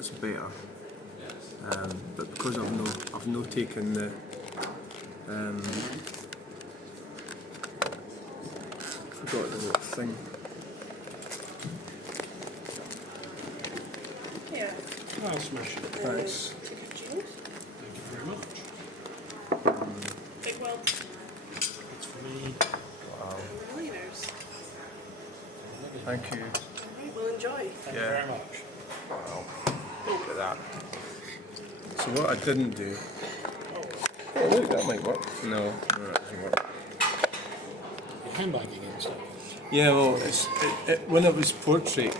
that's better. But because I've no taken the forgot the little thing. Yeah. I'll smash it. Thanks. Thank you very much. Big one. That's for me. Wow. Millionaires. Thank you. Alright, well enjoy. Thank you very much. Wow. Look at that. So what I didn't do. Oh look, that might work. No, that doesn't work. Your handbagging and stuff. Yeah, well, when it was portrait,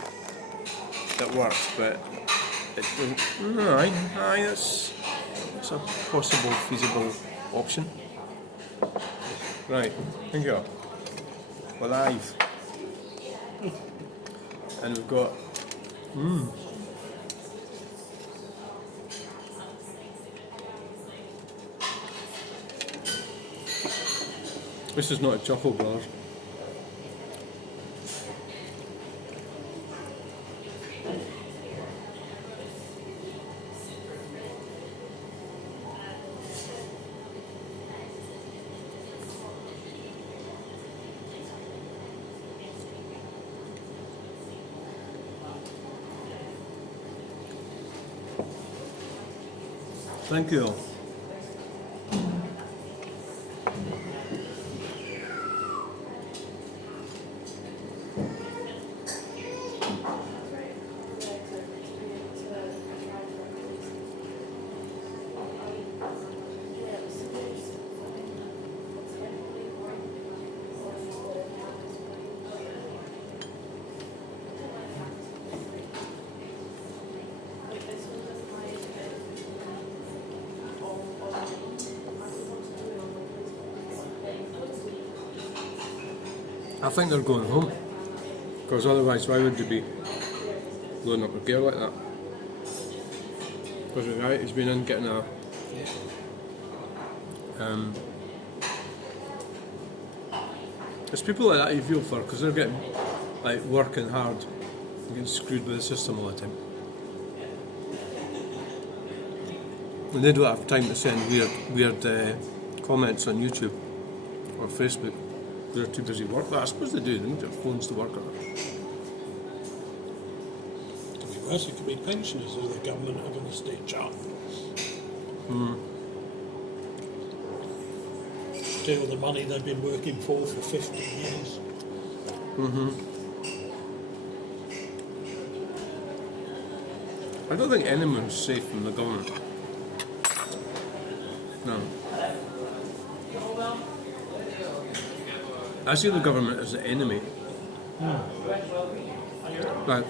it worked, but it didn't. No, aye, it's a possible, feasible option. Right, here we go. We're live. And we've got. This is not a truffle bar. Thank you. I think they're going home, because otherwise why would they be loading up a gear like that? Because the guy has been in getting a it's people like that you feel for, because they're getting like working hard and getting screwed with the system all the time, and they don't have time to send weird comments on YouTube or Facebook. They're too busy working. I suppose they do. They need their phones to work on it. It could be worse. It could be pensioners or the government having a stitch up. Steal the money they've been working for 50 years. I don't think anyone's safe from the government. No. I see the government as the enemy. Like,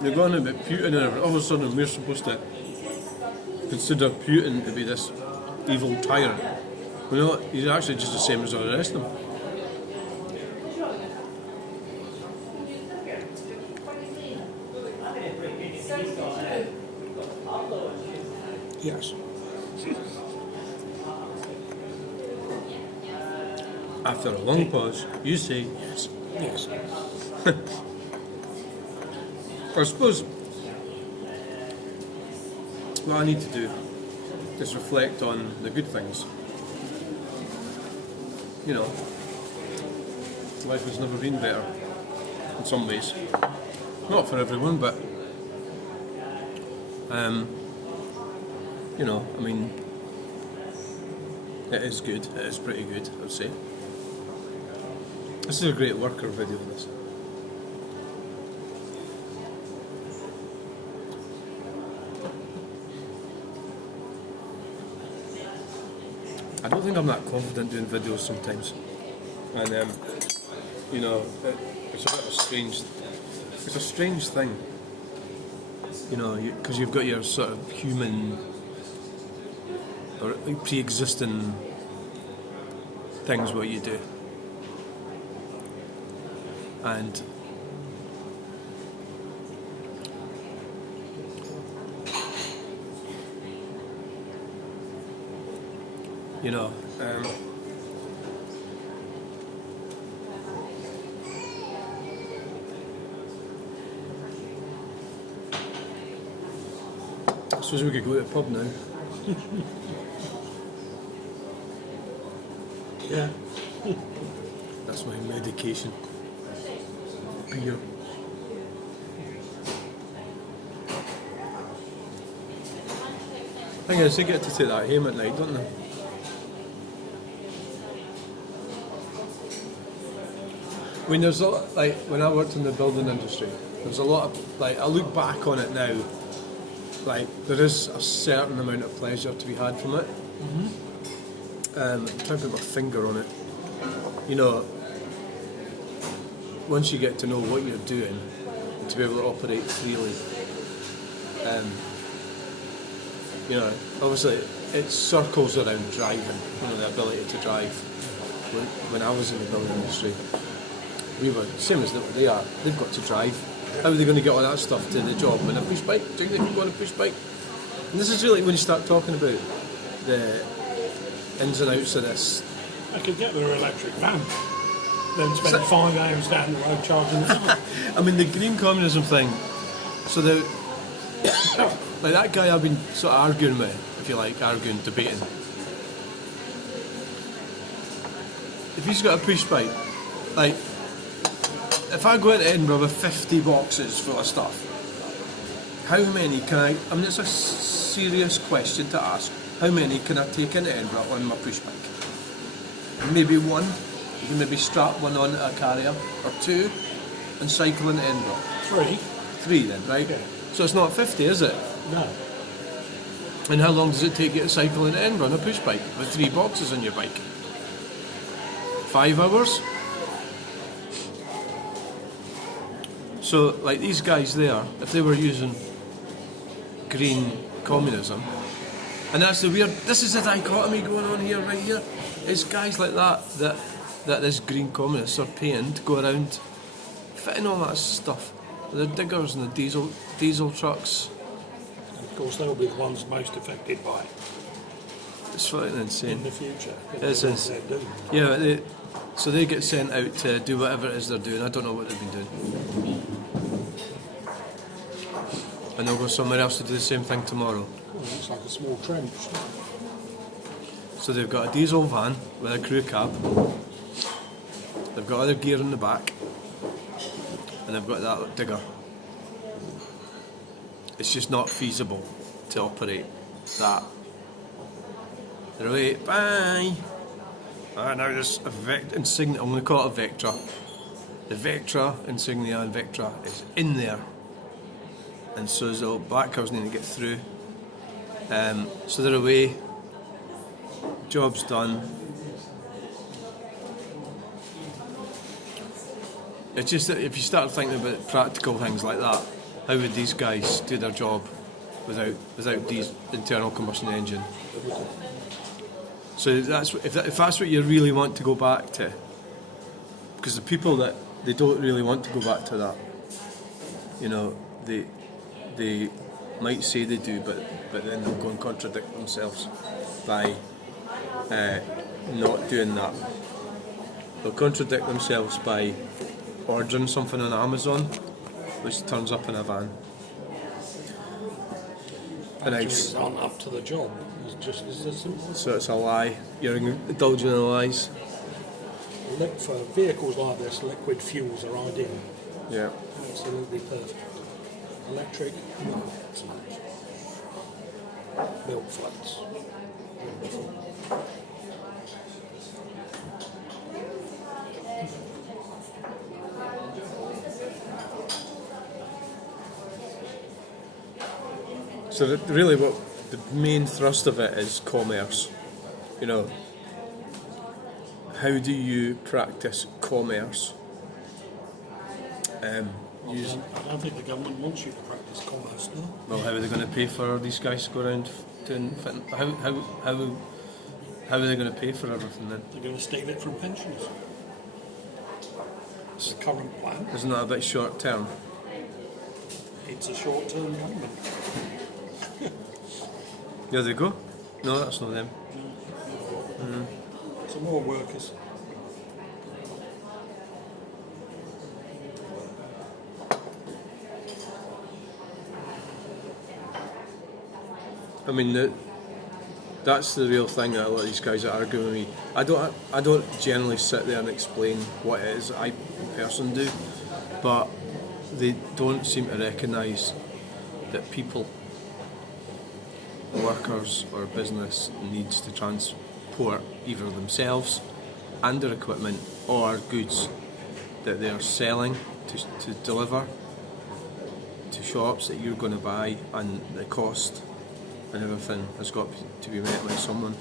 they're going about Putin and everything. All of a sudden we're supposed to consider Putin to be this evil tyrant. You know, he's actually just the same as all the rest of them. Yes. After a long pause, you say yes. Yes. I suppose what I need to do is reflect on the good things. You know, life has never been better in some ways. Not for everyone, but you know, I mean, it is good. It is pretty good, I would say. This is a great worker video, this. I don't think I'm that confident doing videos sometimes, and you know, it's a bit of a it's a strange thing, you know, because you've got your sort of human or pre-existing things what you do, and you know, suppose we could go to the pub now. Yeah. That's my medication. Beer. I guess they get to take that home at night, don't they? I mean, there's a lot, like, when I worked in the building industry, there's a lot of, like, I look back on it now, like, there is a certain amount of pleasure to be had from it. I'm trying to put my finger on it. You know, once you get to know what you're doing, and to be able to operate freely, you know, obviously it circles around driving, you know, the ability to drive. When I was in the building industry, we were same as they are. They've got to drive. How are they going to get all that stuff to the job on a push bike? Do you think they can go on a push bike? And this is really when you start talking about the ins and outs of this. I could get their electric van, then spend 5 hours down the road charging the car. I mean, the green communism thing. So the like that guy I've been sort of arguing with, if you like, debating. If he's got a push bike, like, if I go into Edinburgh with 50 boxes full of stuff, how many can I mean, it's a serious question to ask. How many can I take into Edinburgh on my push bike? Maybe one. You can maybe strap one on a carrier, or two, and cycle into Edinburgh. 3 then, right? Yeah. So it's not 50, is it? No. And how long does it take you to cycle into Edinburgh on a push bike with 3 boxes on your bike? 5 hours? So, like these guys there, if they were using green communism, and that's the weird, this is a dichotomy going on here, right here. It's guys like that this green communists are paying to go around fitting all that stuff. The diggers and the diesel trucks. And of course, they'll be the ones most affected by it It's fucking insane. in the future. It's insane. Yeah, so they get sent out to do whatever it is they're doing. I don't know what they've been doing. And they'll go somewhere else to do the same thing tomorrow. Well, it's like a small trench. So they've got a diesel van with a crew cab. They've got other gear in the back. And they've got that digger. It's just not feasible to operate that. They're away. Bye! Now there's a insignia. I'm going to call it a Vectra. The Vectra insignia and Vectra is in there. And so there's the black cars need to get through. So they're away. Job's done. It's just that if you start thinking about practical things like that, how would these guys do their job without these internal combustion engine? So if that's what you really want to go back to, because the people that they don't really want to go back to that, you know, they might say they do, but then they'll go and contradict themselves by not doing that. They'll contradict themselves by ordering something on Amazon, which turns up in a van. And Factories aren't up to the job. It's just as simple. So it's a lie. You're indulging in lies. For vehicles like this, liquid fuels are ideal. Yeah. Absolutely perfect. Electric, no, it's not. Milk floats. Wonderful. So really what the main thrust of it is commerce. You know, how do you practice commerce? I don't think the government wants you to practice commerce, no? Well, how are they going to pay for these guys to go around doing fit? How are they going to pay for everything then? They're going to steal it from pensioners. It's the current plan. Isn't that a bit short term? It's a short-term government. There they go. No, that's not them. Some more workers. I mean, that's the real thing that a lot of these guys that argue with me. I don't generally sit there and explain what it is I personally do, but they don't seem to recognise that people, workers or business needs to transport either themselves and their equipment or goods that they are selling to deliver to shops that you're going to buy, and the cost and everything has got to be met by someone.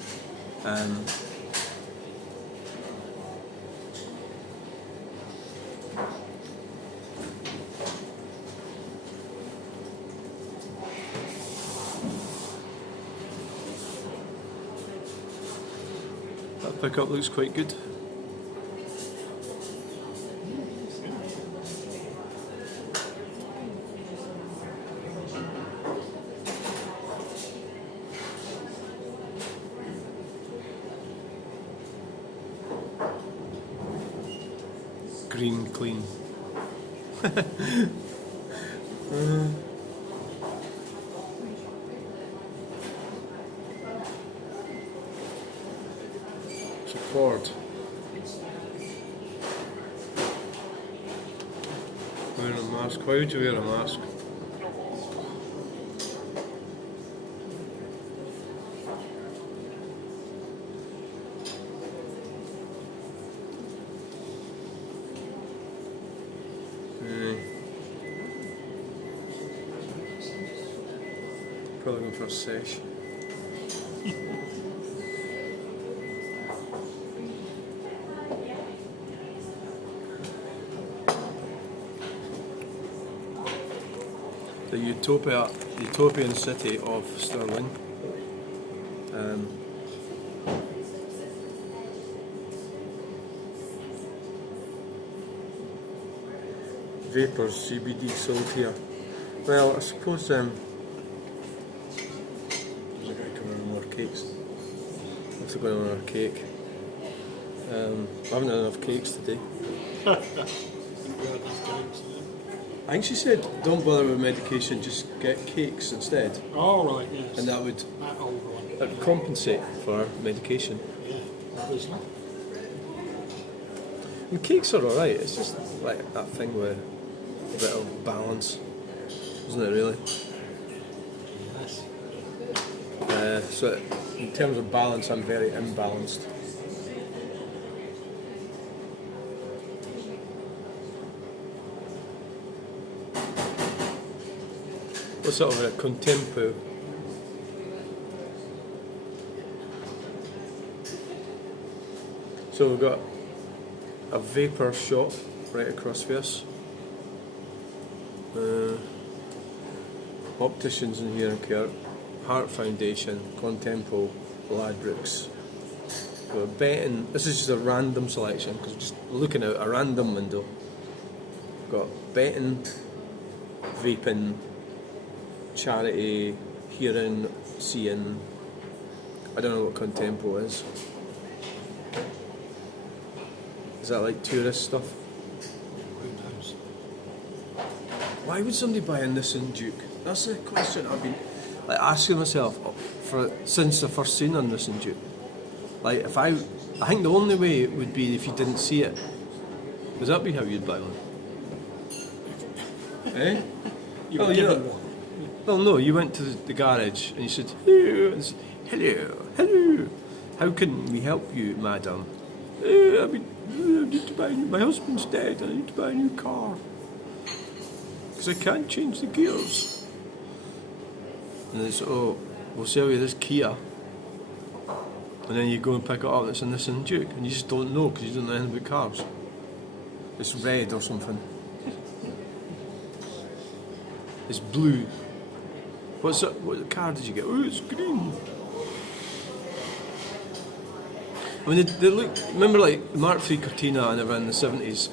That pickup looks quite good. Green clean. It's a Ford. Wearing a mask. Why would you wear a mask? Probably going for a sesh. The utopian city of Stirling. Vapours CBD sold here. Well, I suppose there's a guy coming with more cakes. I have to go on another cake. I haven't had enough cakes today. I think she said, don't bother with medication, just get cakes instead. Oh, right, yes. And that would one. that would compensate for medication. Yeah, obviously. And cakes are alright, it's just like that thing with a bit of balance, isn't it really? Yes. So in terms of balance, I'm very imbalanced. What's sort of a contempo? So we've got a vapour shop right across from us. Opticians in here in Kirk, Heart Foundation, Contempo, Ladbrokes. We're betting, this is just a random selection because we're just looking out a random window. We've got betting, vaping, charity, hearing, seeing. I don't know what Contempo is. Is that like tourist stuff? Who knows? Why would somebody buy a Nissan Duke? That's the question I've been like asking myself since the first scene on Nissan Duke. Like I think the only way it would be if you didn't see it. Would that be how you'd buy one? Eh? You Oh, were yeah. given one. Well, no, you went to the garage and you said, hello, and said, hello, how can we help you, madam? I need to buy my husband's dead, I need to buy a new car. Because I can't change the gears. And they say, oh, we'll sell you this Kia. And then you go and pick it up and it's a Nissan Duke, and you just don't know because you don't know anything about cars. It's red or something. It's blue. What car did you get? Oh, it's green. I mean, they look. Remember, like the Mark III Cortina and around the 70s,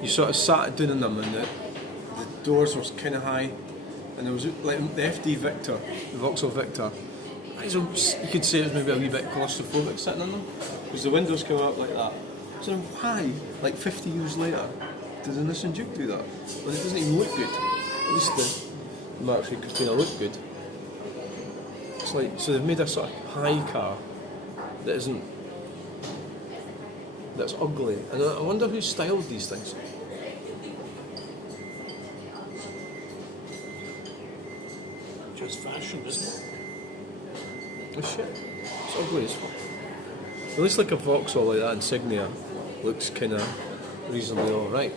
you sort of sat down in them, and the doors were kind of high, and there was like the FD Victor, the Vauxhall Victor. You could say it was maybe a wee bit claustrophobic sitting in them, because the windows came up like that. So why, like 50 years later, does the Nissan Duke do that? Well, it doesn't even look good. At least the Mark III Cortina looked good. It's like, so they've made a sort of high car that isn't, that's ugly. And I wonder who styled these things. Just fashion, isn't it? Oh shit, it's ugly as fuck. At least like a Vauxhall like that Insignia looks kind of reasonably alright.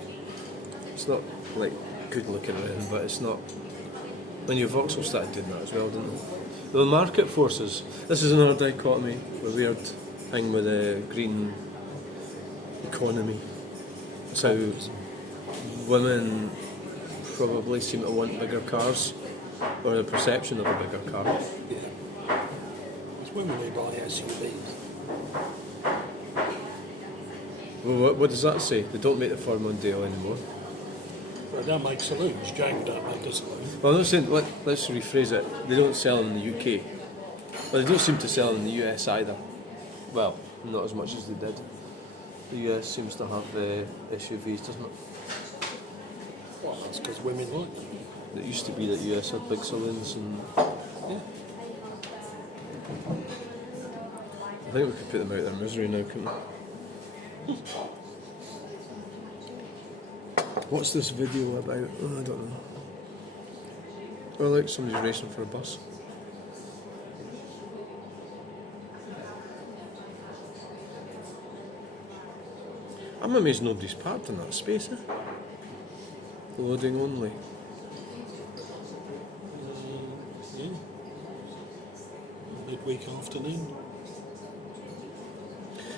It's not like good looking or anything, but it's not. When your Vauxhall started doing that as well, didn't they? The market forces. This is another dichotomy, a weird thing with the green economy. It's how women probably seem to want bigger cars, or the perception of a bigger car. Yeah. It's women who buy SUVs. Well, what does that say? They don't make the Ford Mondeo anymore. They don't make saloons. Jane don't make a saloon. Well, I'm not saying, let's rephrase it. They don't sell in the UK. Well, they don't seem to sell in the US either. Well, not as much as they did. The US seems to have SUVs, doesn't it? Well, that's because women like them. It used to be that US had big saloons and... Yeah. I think we could put them out of their misery now, couldn't we? What's this video about? Oh, I don't know. Oh, look, somebody's racing for a bus. I'm amazed nobody's parked in that space, eh? Loading only. Yeah. Midweek afternoon.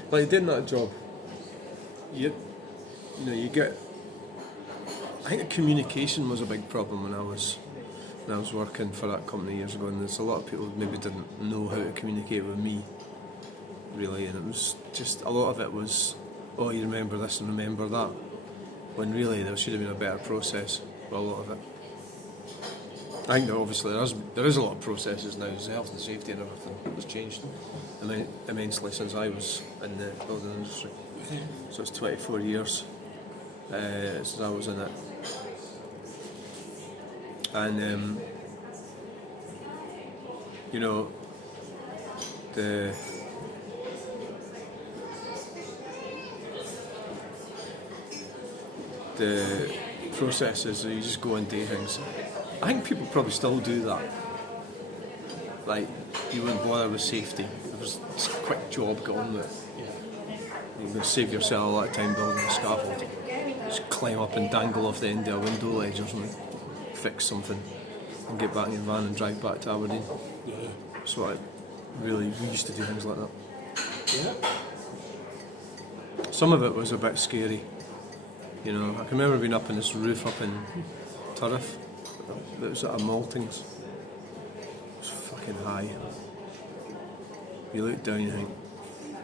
Like doing that job, you get. I think the communication was a big problem when I was working for that company years ago, and there's a lot of people who maybe didn't know how to communicate with me, really, and it was just a lot of it was, oh, you remember this and remember that, when really there should have been a better process for a lot of it. I think that obviously there is a lot of processes now, so health and safety and everything has changed immensely since I was in the building industry. So it's 24 years since I was in it. And the processes, you just go and do things. I think people probably still do that. Like, you wouldn't bother with safety. It was just a quick job, get on with it. You can save yourself a lot of time building a scaffold. Just climb up and dangle off the end of a window ledge or something. Fix something and get back in your van and drive back to Aberdeen. Yeah. So we used to do things like that. Yeah. Some of it was a bit scary. I can remember being up in this roof up in Turriff. It was at a Maltings. It was fucking high. You look down and you think,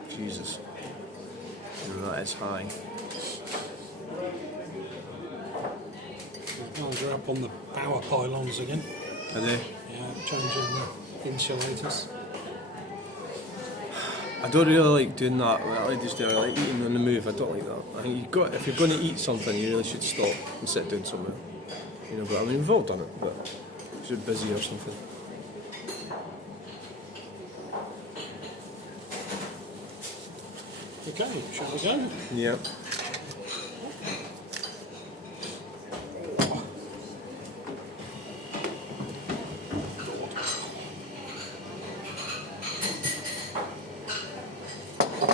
Jesus, that is high. Oh, they're up on the power pylons again. Are they? Yeah, changing the insulators. I don't really like doing that. I just do like eating on the move. I don't like that. I think if you're going to eat something, you really should stop and sit down somewhere. But I mean, we've all done it, but if you're busy or something. Okay, shall we go? Yeah.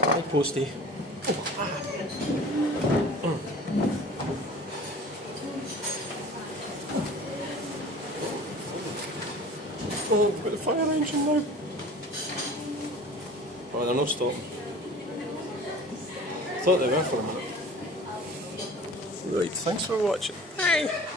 Hi, Posty. Oh, we've got the fire engine now. Oh, they're not stopping. I thought they were for a minute. Right, thanks for watching. Hey!